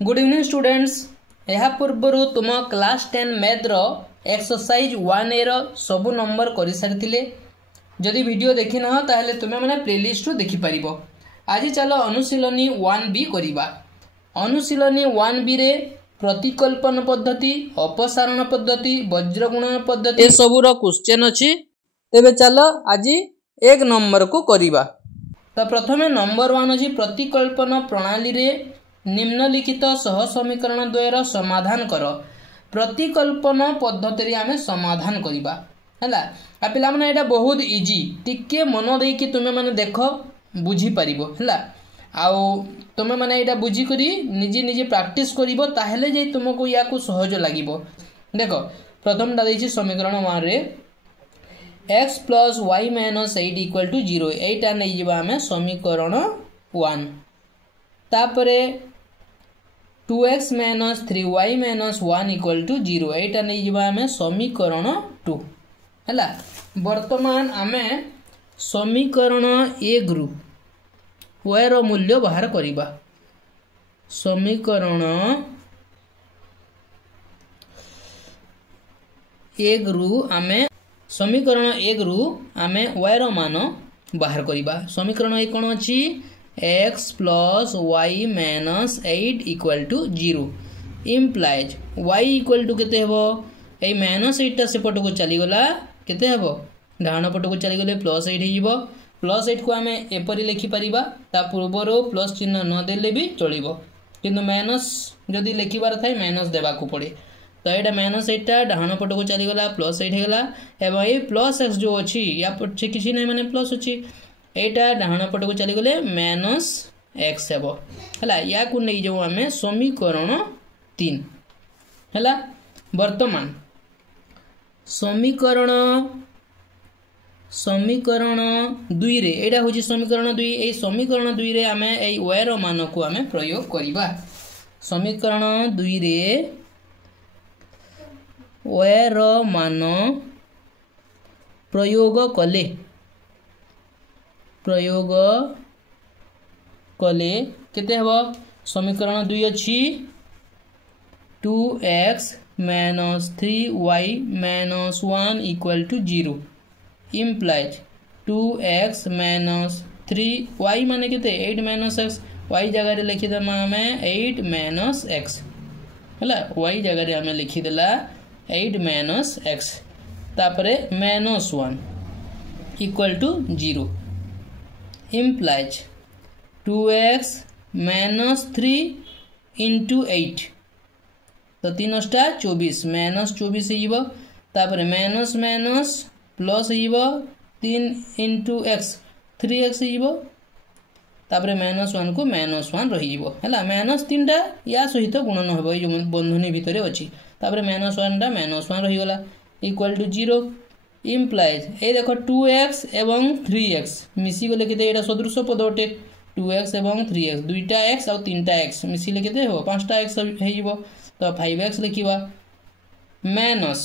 Good evening students. यह पूर्वर तुम class 10 math रो exercise 1A रो सबु नंबर कर सारी। जदि वीडियो देखि न ताहले तुमे माने प्लेलिस्ट देखि परिबो। आज चलो अनुशीलनी 1B करिबा। अनुशीलनी 1B रे प्रतिकल्पन पद्धति, अपसारण पद्धति, वज्रगुणन पद्धति ए सबु रो क्वेश्चन अछि। तेबे चलो आज एक नंबर को करिबा। तो प्रथमे नंबर 1 अछि प्रतिकल्पन प्रणाली रे निम्नलिखित सह समीकरण द्वयर समाधान कर। प्रतिकल्पन पद्धति रे आमे समाधान करिबा हला। आ पिला माने एटा बहुत इजी, टिके मन देई कि तुमे माने देखो बुझी परिबो हला। आउ तुमे माने एटा बुझी करी निजी निजी प्रैक्टिस करिवो ताहेले जे तुमको याकू सहज लागिवो। देखो प्रथम ता देछि समीकरण 1 रे x + y - 8 = 0 एटा नै जिबा हमें समीकरण 1। तापरे 2x - 3y - 1 = 0 एटा नै जिबा हमें समीकरण 2 हला। वर्तमान हमें समीकरण 1 रु y रो मूल्य बाहर करिबा। समीकरण 1 रु आमे y रो मान बाहर करिबा। समीकरण 1 कोन अछि x + y - 8 = 0 implies y = केते हेबो ए -8 टा सेपट को चली गला केते हेबो डाहाण पट को चली गले +8 हिबो। +8 को आमे एपरि लिखि परिबा। ता पूर्वरो प्लस चिन्ह न देले भी चलिबो, किंतु माइनस जदी लिखिबार थाई माइनस देबा को पड़े। तो एटा -8 टा डाहाण पट को चली गला +8 हे गला एवं ए +x जो अछि या पछे किछि नै माने प्लस अछि एटा डाहाण पट को चली गले -x हेबो हला। या को नै जो हमें समीकरण 3 हला। वर्तमान समीकरण 2 रे एटा होची समीकरण 2। ए समीकरण 2 रे हमें ए y रो मान को हमें प्रयोग करिबा। समीकरण 2 रे y रो मान प्रयोग कले केते हेबो समीकरण 2 अछि 2x - 3y - 1 = 0 implies 2x - 3y माने केते 8 - x y जगह रे लिखि दमा हमें 8 - x हला। y जगह रे हमें लिखि देला 8 - x तापरे -1 = 0 implies 2x - 3 * 8 तो 3 * 24 -24 हिबो। तापरे माइनस प्लस हिबो 3 * x 3x हिबो। तापरे -1 को -1 रही हिबो हला। -3 टा या सहित गुणन होबो ए जो बंधनी भितरे अछि। तापरे -1 टा -1 रही गला = 0 implies ए देखो 2x एवं 3x मिसी गले केते एटा सदृश पद अटे 2x एवं 3x दुईटा x और तीनटा x मिसिले केते हो 5टा x हे हिबो। तो 5x लिखिबा माइनस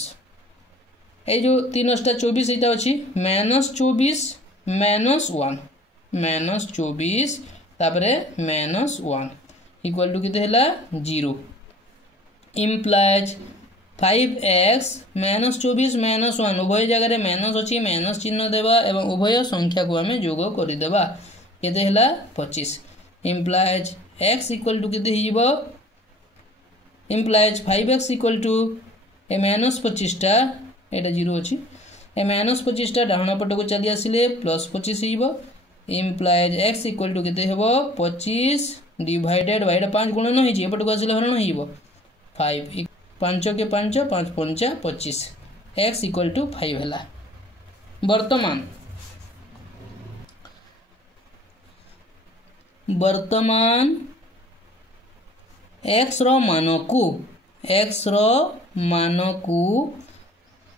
ए जो 3 * 24 एटा अछि -24 -1 तापरे -1 इक्वल टू केते हला 0 implies 5x - 24 - 1 उभय जगह रे माइनस अछि माइनस चिन्ह देबा एवं उभय संख्या को हमें जोग करि देबा केते हला 25 implies x इक्वल टू केते हिबो implies 5x इक्वल टू ए -25 टा एटा 0 अछि ए -25 टा डाहाण पट को चली आसिले +25 हिबो implies x इक्वल टू केते हेबो 25 डिवाइडेड बाय 5 गुणन होई जे पट को आसिले हरण हिबो 5 5 के 5 5 5 25 x इक्वल टू 5 हला। वर्तमान x रो मान को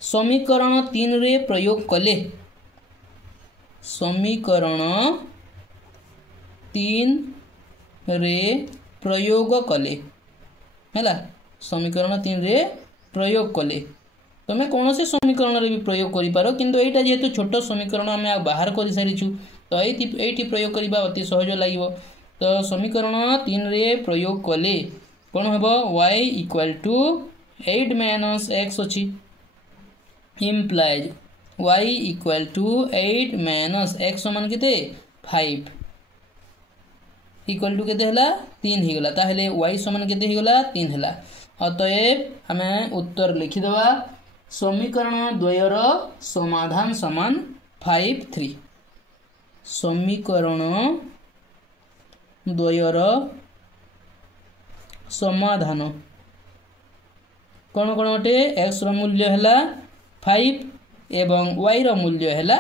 समीकरण 3 रे प्रयोग कले। समीकरण 3 रे प्रयोग कले हला। समीकरण 3 रे प्रयोग कले तमे कौन से समीकरण रे भी प्रयोग करि पारो, किंतु एटा जेहेतु छोट समीकरण हमें बाहर कर सारिछु तो एठी प्रयोग करबा अति सहज लागिवो। तो समीकरण 3 रे प्रयोग कले कौन हम y equal to 8 minus x अच्छी implies y equal to 8 minus x समान केते 5 इक्वल टू केते हला 3 ही गला ताहले y समान केते ही गला 3 हला। अतएव हमें उत्तर लिखि दवा समीकरण द्वयर समाधान समान 5 3। समीकरण द्वयर समाधान कौन कौन अटे x रो मूल्य हैला 5 एवं y रो मूल्य हैला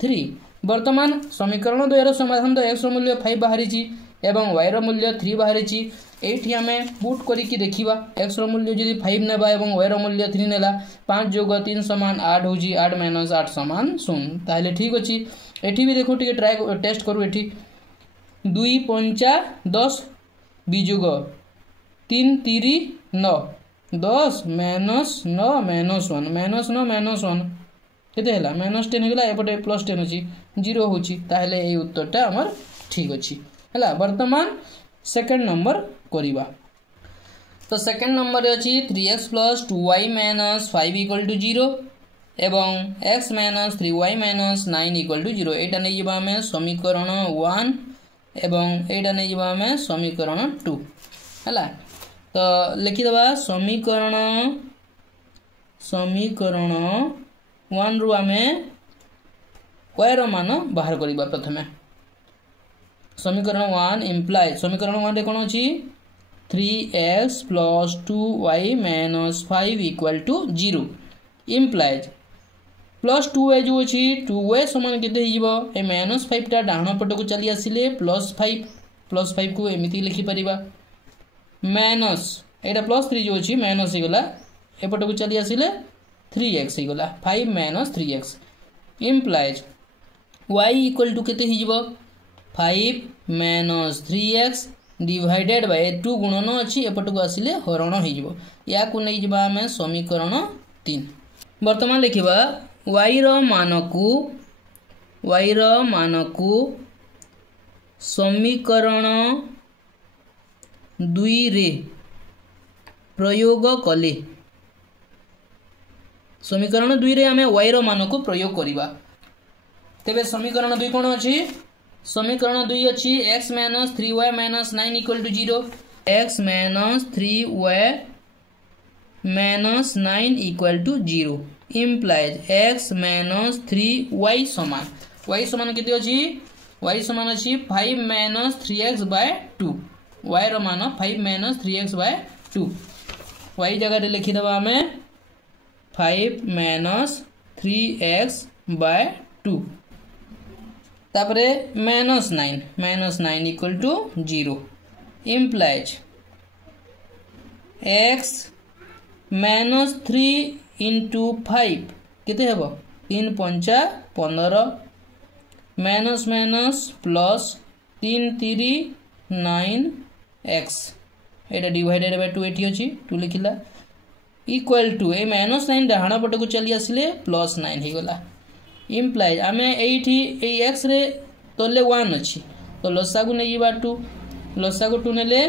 3। वर्तमान समीकरण द्वयर समाधान तो x रो मूल्य 5 बाहरी ची एवं y रो मूल्य 3 बाहरी ची। एठी हमें पुट करिकी देखिबा x रो मूल्य जदि 5 नेबा एवं y रो मूल्य 3 नेला 5 + 3 = 8 होजी 8 - 8 = 0 ताहले ठीक अछि। एठी भी देखो टिके ट्राई टेस्ट करू। एठी 2 × 5 = 10 बिजुग 3 × 3 = 9 10 - 9 -1 -9 -1 केते हैला -10 हेला एपटे +10 अछि 0 होछि ताहले ए उत्तरटा हमर ठीक अछि हैला। वर्तमान सेकंड नंबर करिबा तो सेकंड नंबर अछि 3x + 2y - 5 = 0 एवं x - 3y - 9 = 0। एटा नै जिबा हमें समीकरण 1 एवं एटा नै जिबा हमें समीकरण 2 हैला। तो लिखि दबा समीकरण 1 रु हमें y रो मान बाहर करिबा। प्रथमे समीकरण 1 इम्प्लाइज समीकरण 1 रे कोन अछि 3x + 2y - 5 = 0 इम्प्लाइज +2y जो अछि 2y समान केते हिबो ए -5 टा डाहण पट को चली आसिले +5 को एमिति लिखि परिबा माइनस एटा +3 जो अछि माइनस हे गला ए पट को चली आसिले 3x हे गला 5 - 3x implies y equal to केते हिजबो 5 - 3x डिवाइडेड बाय 2 गुणन अछि ए पट को आसिले हरण हिजबो। या को नै जिबा हमें समीकरण 3। वर्तमान लिखिबा y रो मान को समीकरण 2 रे प्रयोग कले समीकरण 2 रे हमें y रो मान को प्रयोग करिबा। तेबे समीकरण 2 कोन अछि समीकरण 2 अछि x - 3y - 9 = 0 x - 3y - 9 = 0 implies x - 3y समान y समान केते अछि y समान अछि 5 - 3x/2 y रो मान 5 - 3x/2 y जगह रे लिखि दबा हमें 5 - 3x/2 तापरे -9 = 0 इम्प्लाइज x - 3 × 5 केते हेबो 3 × 5 = 15 minus plus 3 × 3 = 9x Etah divided by 2 एठी अछि 2 लिखिला इक्वल टू ए -9 डाहण पट को चली आसिले +9 हे गला इम्प्लाइज आमे एठी ए x रे तले 1 अछि तो लसागु नै जिबा 2 लसागु 2 नेले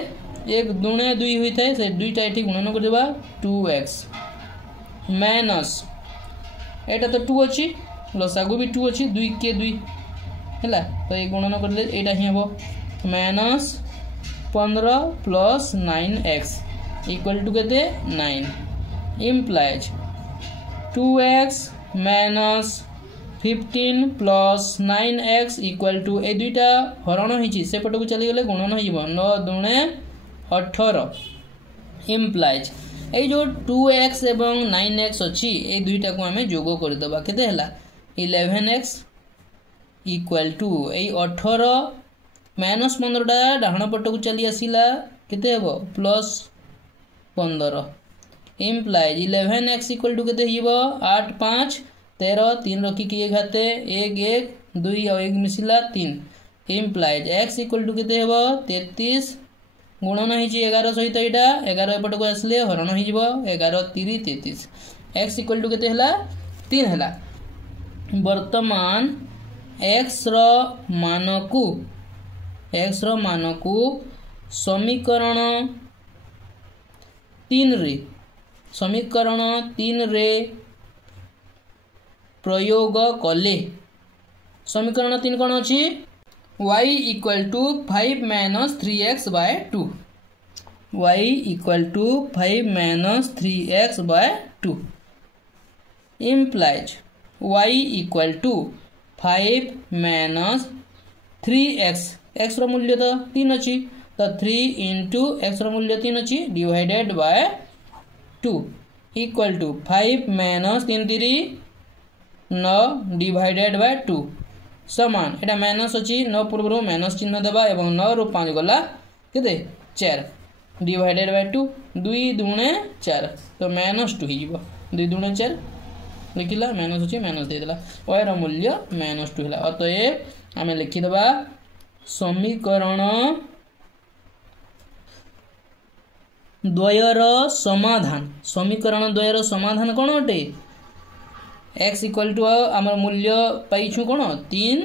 1 2 2 होई थाए से 2 टा एठी गुणन कर देबा 2x माइनस एटा तो 2 अछि लसागु भी 2 अछि 2 के 2 हैला तो ए गुणन करले एटा ही हेबो -15 + 9x = केते 9 इम्प्लाइज 2x - 15 + 9x = ए दुईटा हरण हिची से पट को चली गले गुणन हिबो 9 2 18 इम्प्लाइज ए जो 2x एवं 9x अछि ए दुईटा को हमें जोग कर दबा केते हला 11x = ए 18 -15 टा डाहण पट को चली आसिला केते हेबो +15 इम्प्लाइज 11x = केते हिबो 8 5 13 3 रखी की घाते 1 1 2 और 1 मिसिला 3 इम्प्लाइज x = केते हेबो 33 गुणन हिची 11 सहित एटा 11 एपट को आसले हरण हि जिवो 11 3 33 x = केते हला 3 हला। वर्तमान x रो मान को समीकरण 3 रे समीकरण 3 रे प्रयोग कले समीकरण 3 कौन अच्छी y equal to 5 minus 3x by 2 y equal to 5 minus 3x by 2 implies y equal to 5 minus 3x x रो मूल्य तो 3 अच्छी तो 3 इंटू x रो मूल्य 3 अच्छी divided by 2 equal to 5 minus 3 3 9 divided by 2 समान एटा माइनस अच्छी 9 पूर्व माइनस चिन्ह देवा एवं 9 रु 5 गला केते 4 डिवाइडेड बाय 2 2 दुणे 4 तो माइनस 2 हिजिबो 2 दुणे 4 लिखिला माइनस अच्छी माइनस दे देला y रो मूल्य माइनस 2 हला अतएव आमे लिखि देबा समीकरण द्वयर समाधान समीकरण द्वयर समाधान कोन अटे x इक्वल टू आमर मूल्य पाइछु कोन 3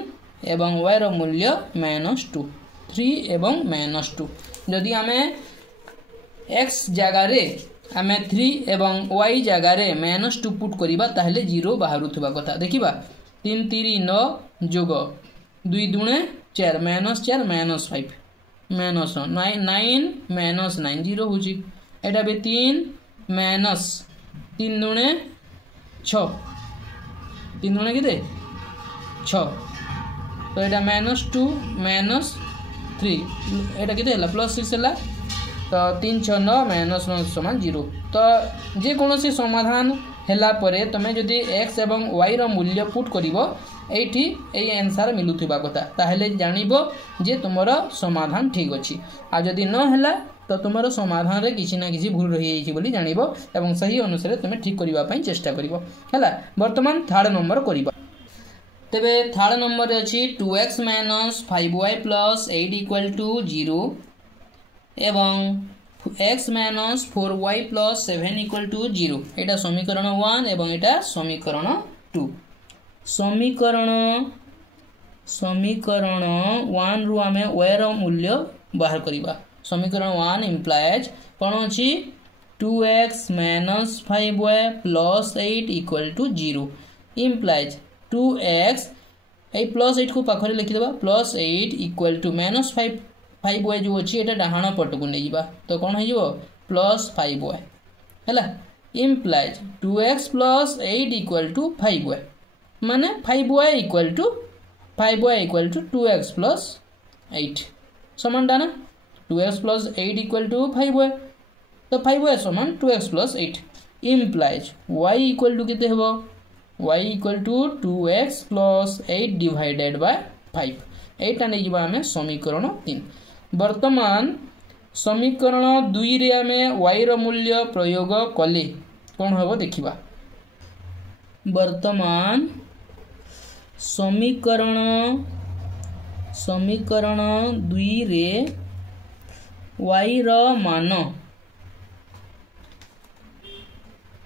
एवं y रो मूल्य -2 3 एवं -2 जदि आमे x जगह रे आमे 3 एवं y जगह रे -2 पुट करिबा ताहले 0 बाहरु थबा कथा देखिबा 3 3 9 जोग 2 दुणे 4 -4 -5 -9 -9 0 होची एटा बे 3 -3 दुणे 6 3 दुणे केते 6 तो एटा -2 -3 एटा केते हला +6 हला तो 3 6 9 -9 समान 0 तो जे कोनोसी समाधान हेला परे तमे जदि x एवं y रो मूल्य पुट करिवो एठी एई आंसर मिलुथिबा कथा ताहले जानिबो जे तुमरो समाधान ठीक अछि आ जदि न हेला तो तुमरो समाधान रे किछि ना किछि भूल रहि जाइछि बोली जानिबो एवं सही अनुसार तुमे ठीक करिवा पई चेष्टा करिवो हला वर्तमान थर्ड नंबर करिवो तेबे थर्ड नंबर रे अछि 2x - 5y + 8 = 0 एवं x - 4y + 7 = 0 एटा समीकरण 1 एवं एटा समीकरण 2 समीकरण 1 रु आमे y रो मूल्य बाहर करिबा समीकरण 1 implies कोन अछि 2x - 5y + 8 = 0 implies 2x ए +8 को पाखरे लिखि देबा +8 = -5y जो अछि एटा डाहाण पट को नै जिबा तो कोन हे जिवो +5y हला implies 2x + 8 = 5y माने 5y = 2x + 8 समान डाना 2x + 8 = 5y तो 5y समान 2x + 8 implies y = केते हेबो y = 2x + 8 डिवाइडेड बाय 5 एटा नै जिबा हमें समीकरण 3 वर्तमान समीकरण 2 रे हमें y रो मूल्य प्रयोग कले कोन हेबो देखिबा वर्तमान समीकरण 2 रे y रो मान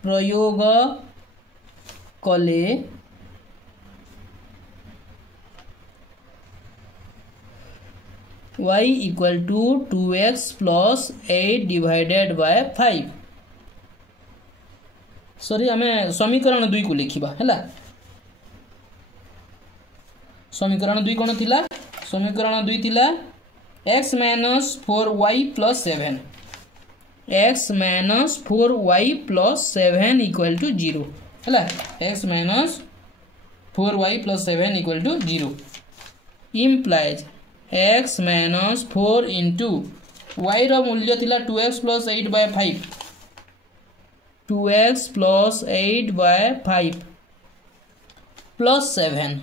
प्रयोग कले y = 2x + 8 divided by 5 sorry हमें समीकरण 2 को लिखिबा हैला समीकरण 2 कोन थिला समीकरण 2 थिला x - 4y + 7 x - 4y + 7 = 0 हैला x - 4y + 7 = 0 implies x - 4 into y रो मूल्य थिला 2x + 8 by 5 2x + 8 by 5 + 7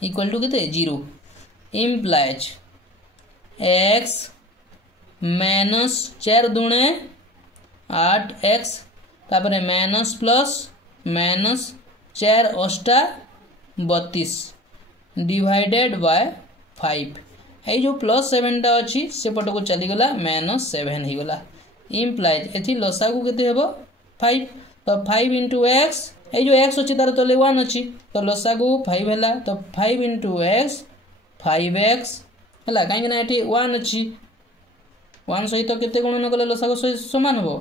equal to केते 0 implies x - 4 दुणे 8x तापरे minus plus minus 4 Ashta 32 divided by 5 ए जो प्लस 7 टा अछि से पट को चली गला -7 ही गला इंप्लाइज एथि लसागु केते हेबो 5 तो 5 into x ए जो x अछि तार तले 1 अछि तो लसागु 5 हैला तो 5 into x 5x हैला काहे ना एथि 1 अछि 1 सहित केते गुणन कले लसागु समान हो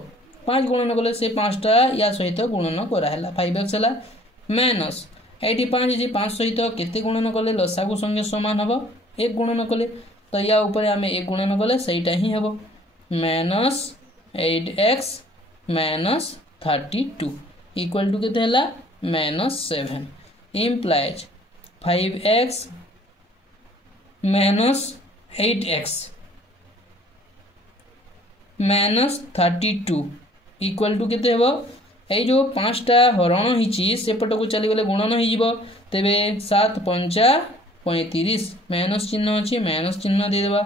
5 गुणन कले से 5टा या सहित गुणन कराला 5x है माइनस ये 5 जी 5 सहित केते गुणन कले लसागु संगे समान हम 1 गुणन कले तो या ऊपर आम 1 गुणन कले सहीटा ही हम minus 8x minus 32 equal to केते हला -7 implies 5x minus 8x minus 32 equal to केते हेबो ए जो 5टा हरण हिची सेपट को चली गले गुणन हो जिवो तेबे 7 पंचा 35 माइनस चिन्ह अछि माइनस चिन्ह दे देबा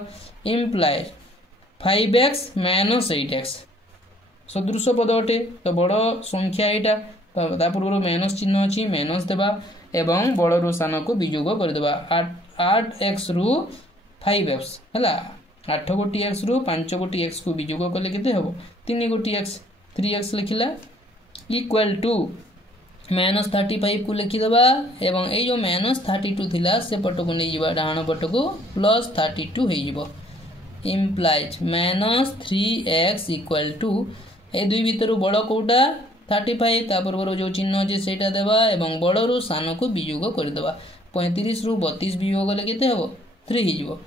इम्प्लाइज 5x माइनस 8x सदृश पद अटे तो बड़ संख्या एटा ता पूर्व माइनस चिन्ह अछि माइनस देबा एवं बड़ रु सान को वियोग कर देबा 8x रु 5x हला 8 गोटी x रु 5 गोटी x को वियोग कले केते हबो 3 गोटी x 3x लिखिला इक्वल टू -35 को लिखि देबा एवं ए जो -32 थिला से पट को नै जिबा डाहण पट को +32 हो जिवो इम्प्लाइज -3x इक्वल टू ए दुई भीतर बड़ कोटा 35 तापर जो चिन्ह अछि सेटा देबा एवं बड़ रु सान को वियोग कर देबा 35 रु 32 वियोग कले केते हबो 3 हो जिवो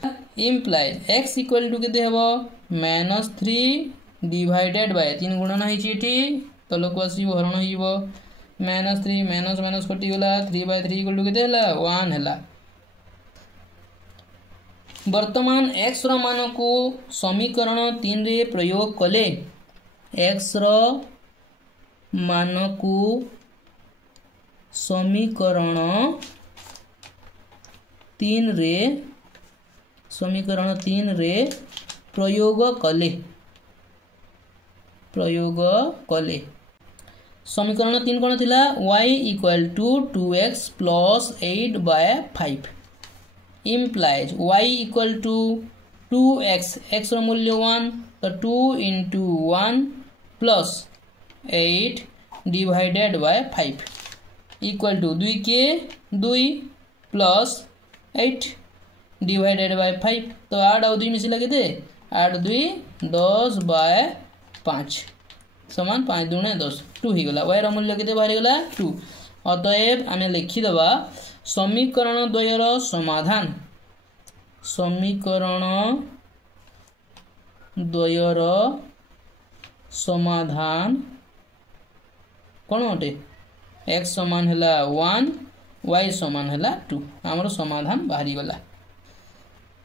इम्प्लाइज x इक्वल टू केते हबो -3 डिवाइडेड बाय 3 गुणन हिची एठी तलको आसीबो हरण हिबो -3 माइनस माइनस कटि गला 3/3 इक्वल टू केते हला 1 हला वर्तमान x रो मान को समीकरण 3 रे प्रयोग कले x रो मान को समीकरण 3 रे प्रयोग कले समीकरण 3 कोन थिला y equal to 2x plus 8/5 implies y equal to 2x x रो मूल्य 1 तो 2 into 1 plus 8 divided by 5 equal to 2 के 2 प्लस 8 डिवाइडेड बाय 5 तो 8 और 2 मिसिला केते 8 2 10/5 समान 5 दूने 10 2 ही गला y रो मूल्य केते बाहर गला 2 अतएव आमे लिखि दबा समीकरण द्वयर समाधान समीकरण द्वयर समाधान कोन अटे x समान हला 1 y समान हला 2 हमरो समाधान बाहरी गला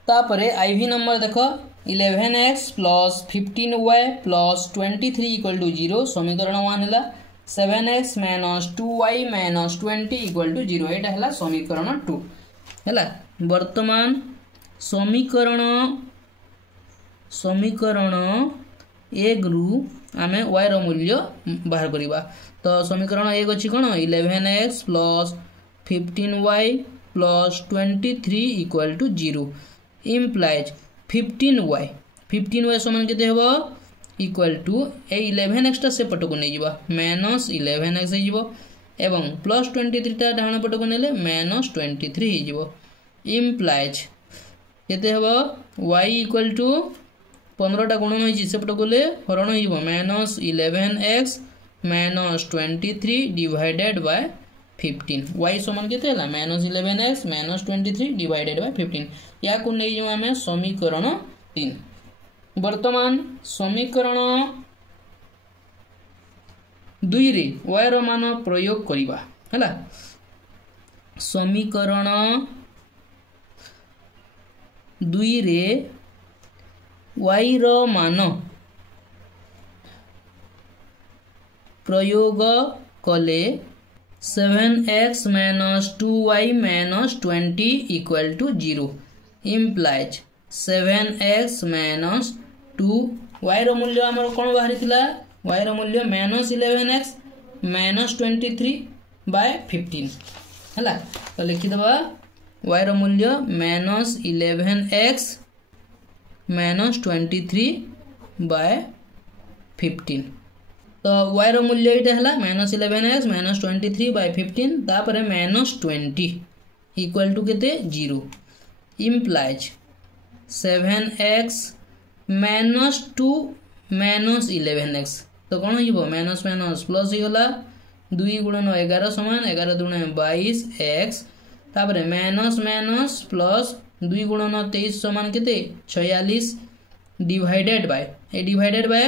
तापरे आईवी नंबर देखो 11x plus 15y plus 23 equal to 0 समीकरण 1 हला 7x minus 2y minus 20 equal to 0 एटा हला समीकरण 2 हला वर्तमान समीकरण 1 रु आमे y रो मूल्य बाहर करिबा तो समीकरण 1 अछि कोन 11x plus 15y plus 23 equal to 0 implies 15y समान केते हेबो इक्वल टू ए 11x टा से पट को नै जिबा माइनस 11x हे जिवो एवं प्लस 23 टा डाहण पट को नेले माइनस 23 हे जिवो इम्प्लाइज केते हेबो y इक्वल टू 15 टा गुणन होई से पट को ले हरण होई जिवो minus 11x minus 23 divided by 15 y समान केते हला minus 11x minus 23 divided by 15 या को नै जो हमें समीकरण 3 वर्तमान समीकरण 2 रे y रो मान प्रयोग करिबा हला समीकरण 2 रे y रो मान प्रयोग कले 7x minus 2y minus 20 equal to 0 implies 7x minus 2y रो मूल्य हमर कोन बाहरी थिला y रो मूल्य माइनस 11x माइनस 23 बाय 15 हला तो लिखि दबा y रो मूल्य माइनस 11x माइनस 23 बाय 15 तो y रो मूल्य इटा हला माइनस 11x माइनस 23 बाय 15 तापरे माइनस 20 इक्वल टू केते 0 implies 7x minus 2 minus 11x तो कौन हो माइनस माइनस प्लस हो गला 2 गुणन 11 समान 11 दुणे 22 एक्स तापर माइनस माइनस प्लस 2 गुणन 23 समान केते 46 divided by A divided by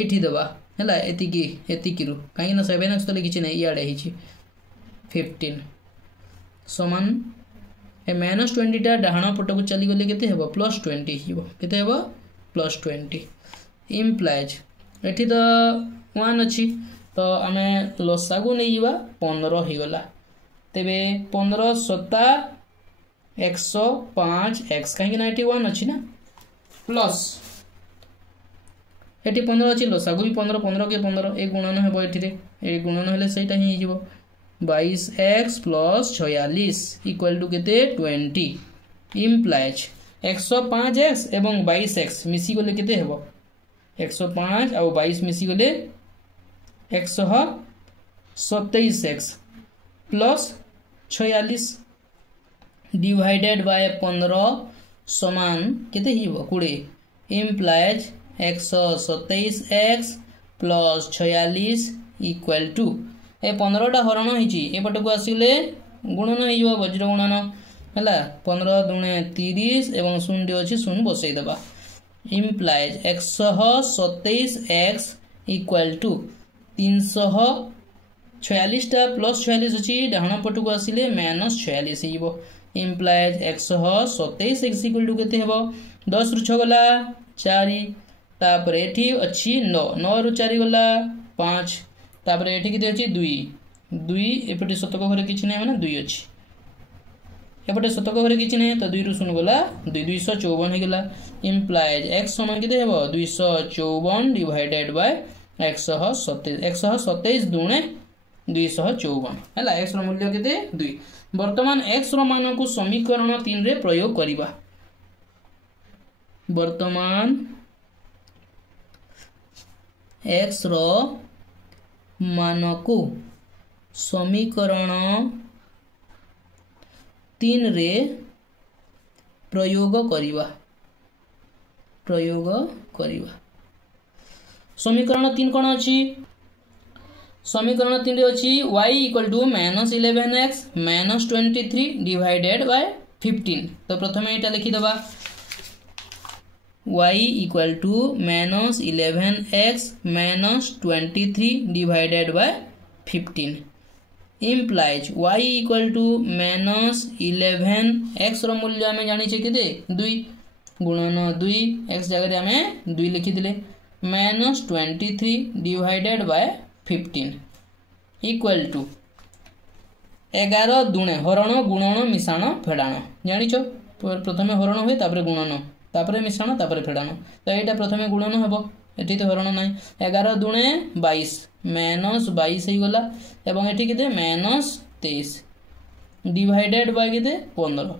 एठी दबा हैला एतिकी रु काहे ना 7x तो लिखि नै इयाडे हिची 15 समान ए माइनस 20 टा डाहाण पट को चली गले केते हेबो प्लस 20 हिबो केते हेबो प्लस 20 इम्प्लाइज एठी तो 1 अछि तो आमे लसागु नै जिवा 15 हि गला तेबे 15 सत्ता 105 x काहे ना एठी 1 अछि ना प्लस एठी 15 अछि लसागु भी 15 15 के 15 ए गुणन हेबो एठी रे ए गुणन हेले सेटा हि जिवो 22x प्लस 46 इक्वल टू केते 20 इम्प्लाइज 105x एवं 22x मिसी गले केते हेबो 105 और 22 मिसी गले 127x प्लस 46 डिवाइडेड बाय 15 समान केते हिबो 20 implies 127x plus 46 equal to ए 15 टा हरण हिची ए पट को आसिले गुणन हिजो वज्र गुणन हला 15 दुणे 30 एवं 0 अछि 0 बसै दबा इम्प्लाइज 127x इक्वल टू 346 टा प्लस 46 अछि डाहण पट को आसिले माइनस 46 हिबो इम्प्लाइज 127x इक्वल टू केते हेबो 10 रु 6 गला 4 तापर एठी अछि 9 9 रु 4 गला 5 तापर एठी केते अछि 2 2 एपटे शतक घरे किछ नै माने 2 अछि एपटे शतक घरे किछ नै तो 2 रु 0 गला 254 हे गला इम्प्लाइज x समान केते हेबो 254 डिवाइडेड बाय 127 दुणे 254 हला x रो मूल्य केते 2 वर्तमान x रो मान को समीकरण 3 रे प्रयोग करिबा वर्तमान x रो मान को समीकरण 3 रे प्रयोग करिबा समीकरण 3 कोन अछि समीकरण 3 रे अछि y equal to -11x -23 divided by 15 तो प्रथमे एटा लिखि दबा y equal to -11x -23 divided by 15 implies y equal to -11x रो मूल्य हमें जानि छै केते 2 गुणन 2 x जगह रे हमें 2 लिखि दिले -23 डिवाइडेड बाय 15 इक्वल टू 11 दुणे हरण गुणन मिश्रण फेडाण जानि छ प्रथमे हरण होय तापरे गुणन तापरे मिश्रण तापरे फेडाण तो एटा प्रथमे गुणन हेबो एठी तो हरण नै 11 दुणे 22 -22 हे गला एवं एठी केते -23 डिवाइडेड बाय केते 15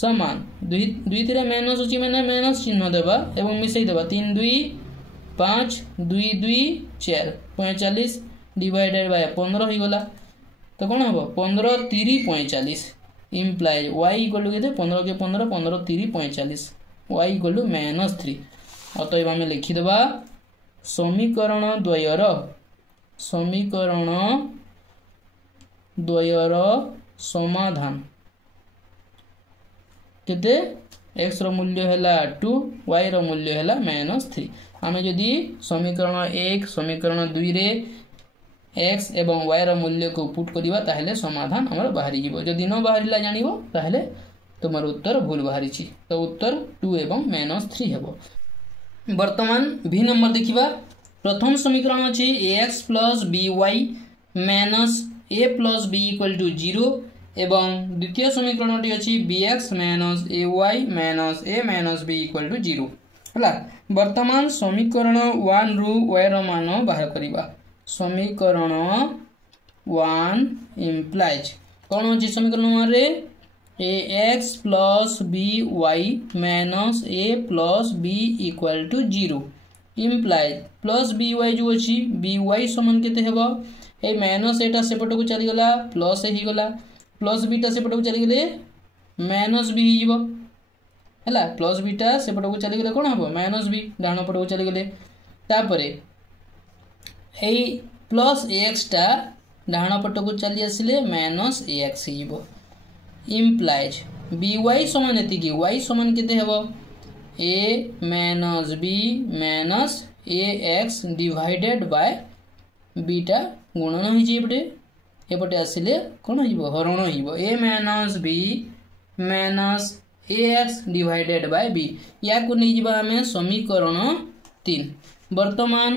समान 2 3 माइनस अछि माने माइनस चिन्ह देबा एवं मिसै देबा 3 2 5 2 2 4 45 डिवाइडेड बाय 15 हे गला तो कोन हबो 15 3 45 इम्प्लाइज y इक्वल टू केते 15 के 15 15 3 45 y इक्वल टू -3 अतएव हम लिखि देबा समीकरण द्वयर समाधान केते x रो मूल्य हैला 2 y रो मूल्य हैला -3 आमे जदी समीकरण 1 समीकरण 2 रे x एवं y रो मूल्य को पुट करिवा ताहेले समाधान हमर बाहरी जीवो जदी न बाहरीला जानिबो ताहेले तुमर उत्तर भूल बाहरी छी तो उत्तर 2 एवं -3 हेबो वर्तमान v नंबर देखिबा प्रथम समीकरण अछि ax + by - a + b = 0 एवं द्वितीय समीकरणटी अछि bx - ay - a - b = 0 हला वर्तमान समीकरण 1 रु y रो मान बाहर करिबा समीकरण 1 इम्प्लाइज कोन अछि समीकरण 1 रे ax + by - a + b = 0 implies plus by जो अछि by समान केते हेबो ए माइनस एटा सेपट को चली गला प्लस हे गला प्लस बीटा सेपट को चली गले माइनस बी हिबो हला प्लस बीटा सेपट को चली गले कोन हबो माइनस बी डाण पट को चली गले तापरे एई प्लस एक्स टा डाहाण पट को चली आसिले माइनस एक्स हो इम्प्लाइज by समान एतिकी y समान केते हेबो a minus b minus ax divided by b टा गुणन होई जेबडे एपटे आसिले कोन होइबो हरण होइबो a minus b minus ax divided by b या को नै जिबा हमें समीकरण 3 वर्तमान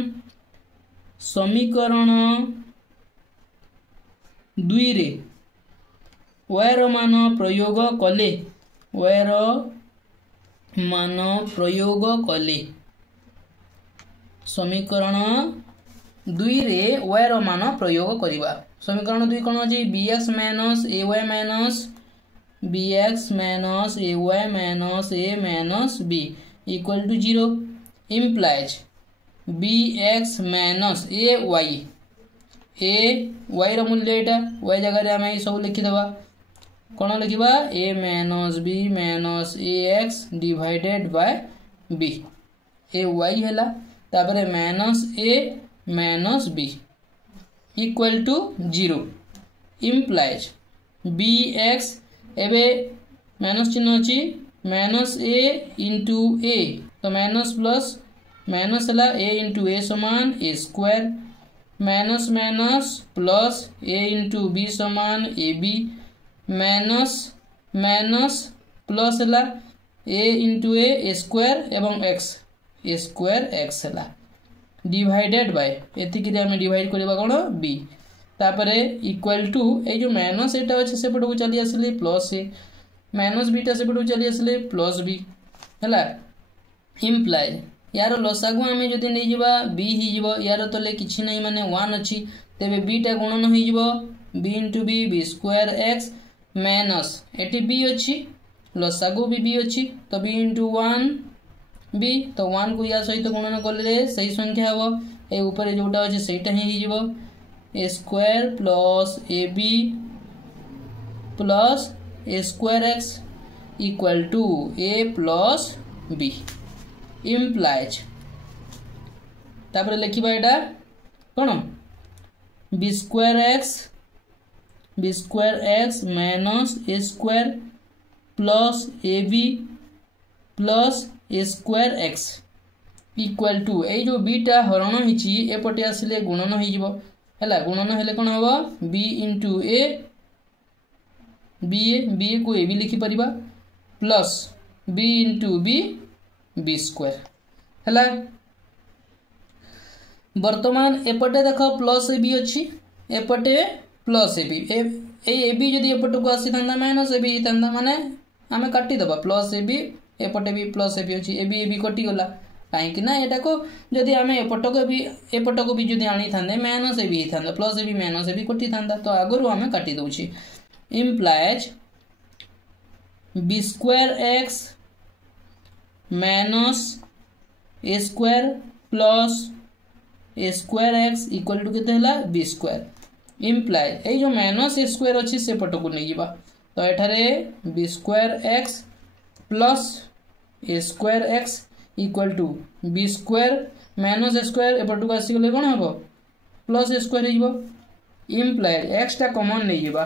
समीकरण 2 रे y रो मान प्रयोग कले y रो मान प्रयोग कले समीकरण 2 रे y रो मान प्रयोग करिबा समीकरण 2 कोन अछि bx minus ay minus bx minus ay minus a minus b equal to 0 implies bx minus ay रो मूल्य एटा y जगह रे हम सब लिखि देबा कोन लिखिबा a minus b minus ax divided by b ए y हैला तापरे minus a minus b equal to 0 implies bx एबे माइनस चिन्ह अछि माइनस a इंटू a तो माइनस प्लस माइनस हला a इंटू a समान a square minus minus plus a into b समान ab माइनस माइनस प्लस हला a into a square एवं x a square x हला divided by एति कि हम डिवाइड करबा कोन b तापरे इक्वल टू ए जो माइनस एटा अछि सेपट को चली आसले प्लस a माइनस b टा सेपट को चली आसले प्लस b हला इम्प्लाई यार लसागु आमे जदि नै जिबा b ही जिवो यार तले किछि नै माने 1 अछि तेबे b टा गुणन होई जिवो b * b square x minus eighty b अछि लसागु b अछि तो b * 1 b तो 1 को या सहित गुणन करले सही संख्या हबो ए ऊपर जोटा अछि सेटा ही जिवो a square plus ab plus a square x equal to a प्लस b implies तापर लिखिबा एटा कोन b square x minus a square plus ab plus a square x equal to a जो b टा हरण हिची एपटे आसिले गुणन होई जिवो हला गुणन हेले कोन होबो b * a b को a भी लिखि परिबा प्लस b * b स्क्वायर हला वर्तमान एपटे देखो प्लस ab अछि एपटे प्लस ab ए ab जदी एपटे को आसी थांदा माइनस ab थांदा माने हमें काटी दबा प्लस ab एपटे भी प्लस ab अछि ab कटि गला काहे कि ना एटा को जदी हमें एपट को भी जदी आनी थांदे माइनस ab थांदा प्लस ab माइनस ab कटि थांदा तो आगरु हमें काटी दउछि implies b square x minus a square plus a square x equal to केते हला b स्क्वायर इम्प्लाई ए जो माइनस a स्क्वायर अछि से पट को नै जिबा तो एठारे b square x plus a square x equal to b square minus a square ए पट को आसी गले कोन हबो प्लस a स्क्वायर हिबो इम्प्लाई x टा कॉमन नै जिबा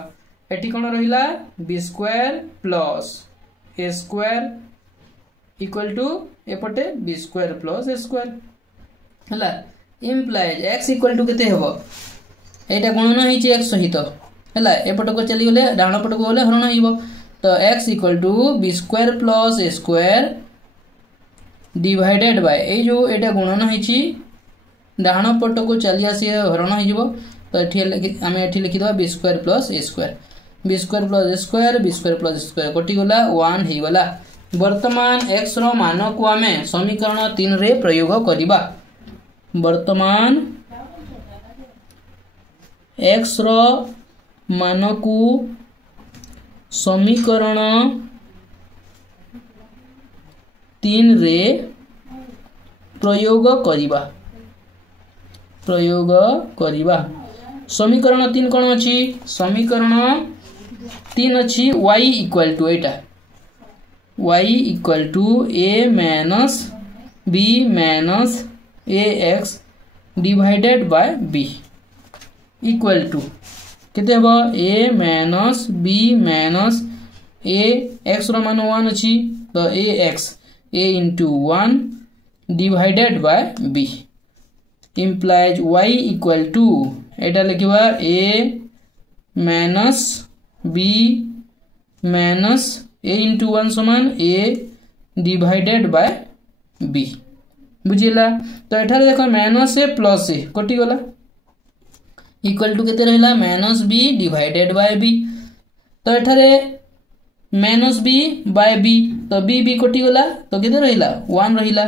एठी कोन रहिला b square plus a square equal to एपटे b square plus a square हला इम्प्लाइज x इक्वल टू केते हेबो एटा गुणन हिची x सहित हला एपट को चली गले डाण पट को गले हरण हिबो तो x equal to b square plus a square divided by a जो एटा गुणन हिची डाण पट को चली आसी हरण हिजबो तो एठी हमें एठी लिखि दबा b square plus a square b square plus a square b square plus a square कटि गला 1 हे गला वर्तमान x रो मान को हमें समीकरण 3 रे प्रयोग करिबा वर्तमान x रो मान को समीकरण 3 रे प्रयोग करिबा समीकरण 3 कोन अछि समीकरण 3 अछि y इक्वल टू एटा y equal to a minus b minus ax divided by b equal to केते हबो a minus b minus a x रो मान 1 अछि तो ax a into 1 divided by b implies y equal to Etah लिखिबा a minus b minus a into 1 समान a divided by b बुझिला। तो एठारे देखो माइनस a प्लस a कटि गला इक्वल टू केते रहला minus b divided by b। तो एठारे माइनस b बाय b तो b कटि गला तो केते रहला 1 रहला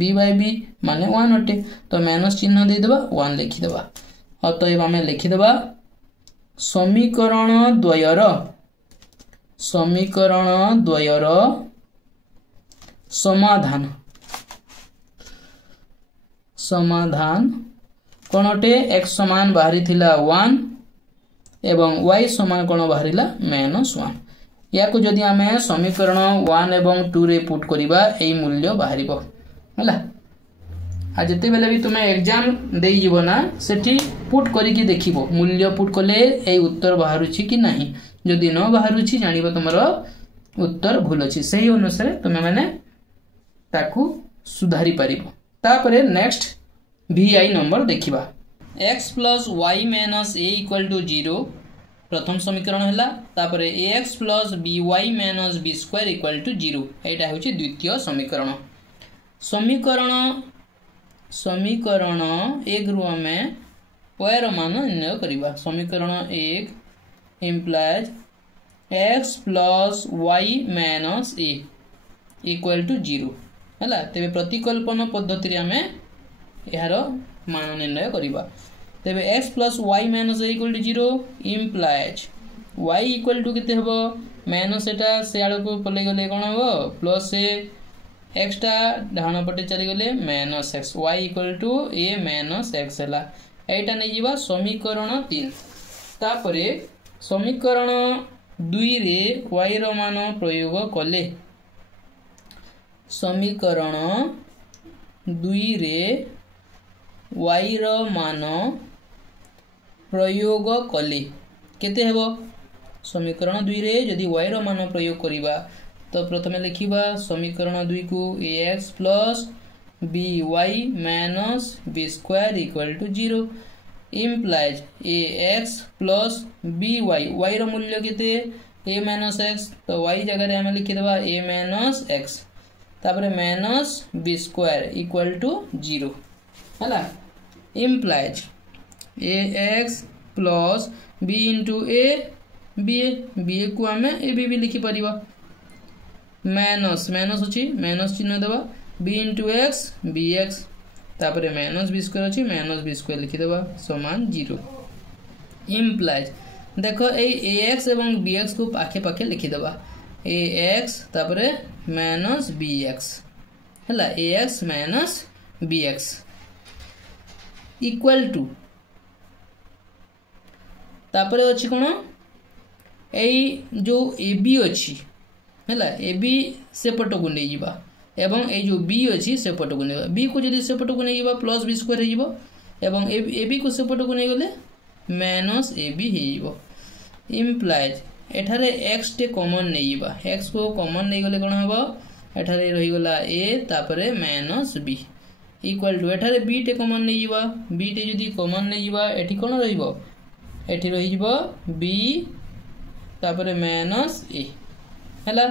b बाय b माने 1 अटे तो माइनस चिन्ह दे देबा 1 लिखि देबा। अतएव हमें लिखि देबा समीकरण द्वयर समाधान कोन अटे x समान बाहरी थिला 1 एवं y समान कोन बाहरीला -1 या को जदि हमें समीकरण 1 एवं 2 रे पुट करिबा एई मूल्य बाहरीबो हला। आ जते बेले भी तुमे एग्जाम देई जीवो ना सेठी पुट करिकि देखिबो मूल्य पुट कले एई उत्तर बाहरुछि कि नाही जदि न बाहरुछि जानिबो तमरो उत्तर भूल अछि सही अनुसार तुमे माने ताकू सुधारी परिबो। तापरे नेक्स्ट vi नंबर देखिबा x plus y minus a equal to 0 प्रथम समीकरण हैला तापरे ax plus by minus b square equal to 0 एटा होछि द्वितीय समीकरण। समीकरण 1 रु हमें y रो मान निर्णय करिबा। समीकरण 1 implies x plus y minus a equal to 0 हैला। तेबे प्रतिकल्पन पद्धति रे हमें यार मान निर्णय करिबा। तेबे x plus y minus a equal to 0 implies y equal to केते हबो माइनस एटा से आड़ को पले गले कोन हबो प्लस a x टा डाहण पटे चली गले minus x y equal to a minus x हला। एटा नै जीवा समीकरण 3। तापरे समीकरण 2 रे y रो मान प्रयोग कले समीकरण 2 रे y रो मान प्रयोग कले केते हेबो समीकरण 2 रे यदि y रो मान प्रयोग करिबा तो प्रथमे लिखिबा समीकरण 2 को ax plus by minus b square equal to 0 implies ax plus by y रो मूल्य केते a minus x तो y जगह रे हम लिखि देबा a minus x तापरे minus b square equal to 0 हला implies ax plus b into a b को हमें a भी लिखि परिबा माइनस अछि माइनस चिन्ह देबा b into x bx तापरे माइनस b square अछि माइनस b square लिखि देबा समान 0 implies देखो ए ax एवं bx को पाखे पाखे लिखि देबा ax तापरे माइनस bx हला ax minus bx equal to तापरे अछि कोन एई जो ab अछि हला ab से पट को नै जिबा एवं ए जो b अछि से पट को नै b को जदि से पट को नै जिबा प्लस b स्क्वायर हे जिवो एवं ab को से पट को नै गले माइनस ab हे जिवो implies एठारे x टे कॉमन नै जिबा x को कॉमन नै गले कोन हबो एठारे रहि गला a तापरे माइनस b इक्वल टू एठारे b टे कॉमन नै जिबा b टे जदि कॉमन नै जिबा एठी कोन रहिबो एठी रहि जिवो b तापरे माइनस a हला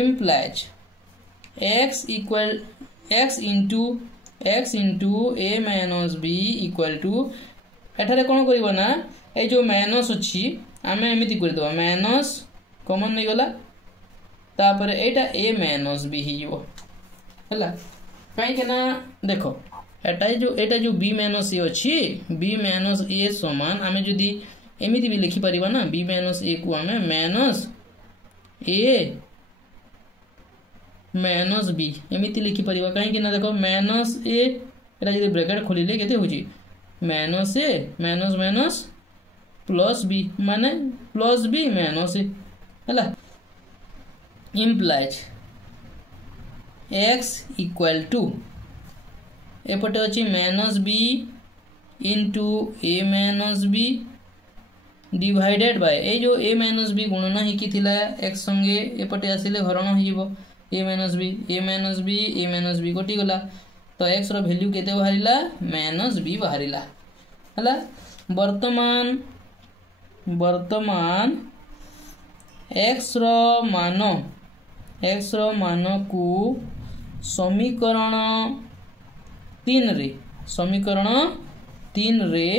implies x into a minus b equal to एठारे कोन करिवो ना ए जो माइनस अछि आमे एमिति कर देबा माइनस कॉमन नै गला तापरे एटा a माइनस b हि जिवो हला काई के ना देखो एटा जो b माइनस a अछि b माइनस a समान आमे जदी एमिति भी लिखि परिबा ना b माइनस a को आमे माइनस a माइनस b एमिति लिखि परिबा काई के ना देखो माइनस a एटा जदी ब्रैकेट खोलिले केते होजी minus a minus minus plus b माने प्लस b माइनस a हला implies x equal to एपटे अच्छी minus b into a minus b divided by a जो ए माइनस बी गुणन होकी एक्स संगे एपटे आसिले हरण हो ए माइनस बी कटिगला तो एक्स रो वैल्यू केते बाहरिला माइनस बी बाहरिला हला वर्तमान एक्स रो मान को समीकरण 3 रे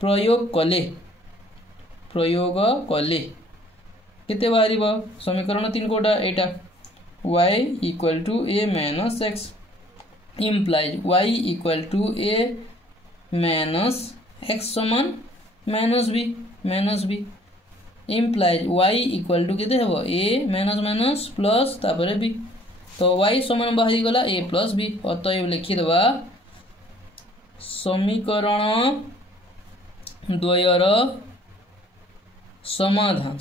प्रयोग कले केते बाहरिबो समीकरण 3 कोटा एटा y equal to a minus x implies y equal to a minus x समान minus b implies y equal to केते हेबो a माइनस माइनस प्लस तापर b तो y समान बाहरी गला a प्लस b अतएव लिखि देबा समीकरण द्वयर समाधान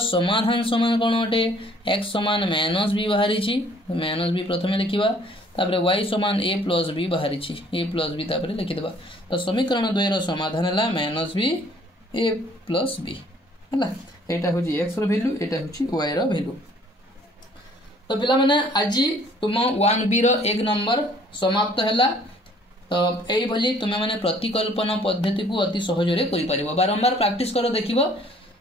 समाधान समान कोन अटे x समान माइनस b बाहरी छी माइनस b प्रथमे लिखिबा तापर y समान a प्लस b बाहरी छी a प्लस b तापर लिखि देबा तो समीकरण द्वयर समाधान हला माइनस b a प्लस b हला एटा होची x रो वैल्यू एटा होची y रो वैल्यू तो पिला माने आजी तुम 1b रो 1 नंबर समाप्त हला तो यही भली तुम्हें मैंने प्रतिकल्पना पद्धति को अति सहज रे करि परिबो बारंबार प्रैक्टिस करो देखिबो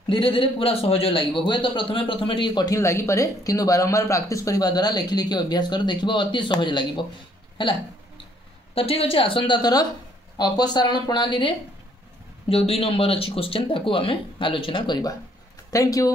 धीरे धीरे पूरा सहज लागिबो हुए तो प्रथमे टी कठिन लागि पारे किंतु बारंबार प्रैक्टिस करबा द्वारा लिखि अभ्यास कर देखिबो अति सहज लागिबो हैला तो ठीक अछि आसंता थर अपसारण प्रणाली रे जो 2 नंबर अछि क्वेश्चन ताकू हमें आलोचना करिबा थैंक यू।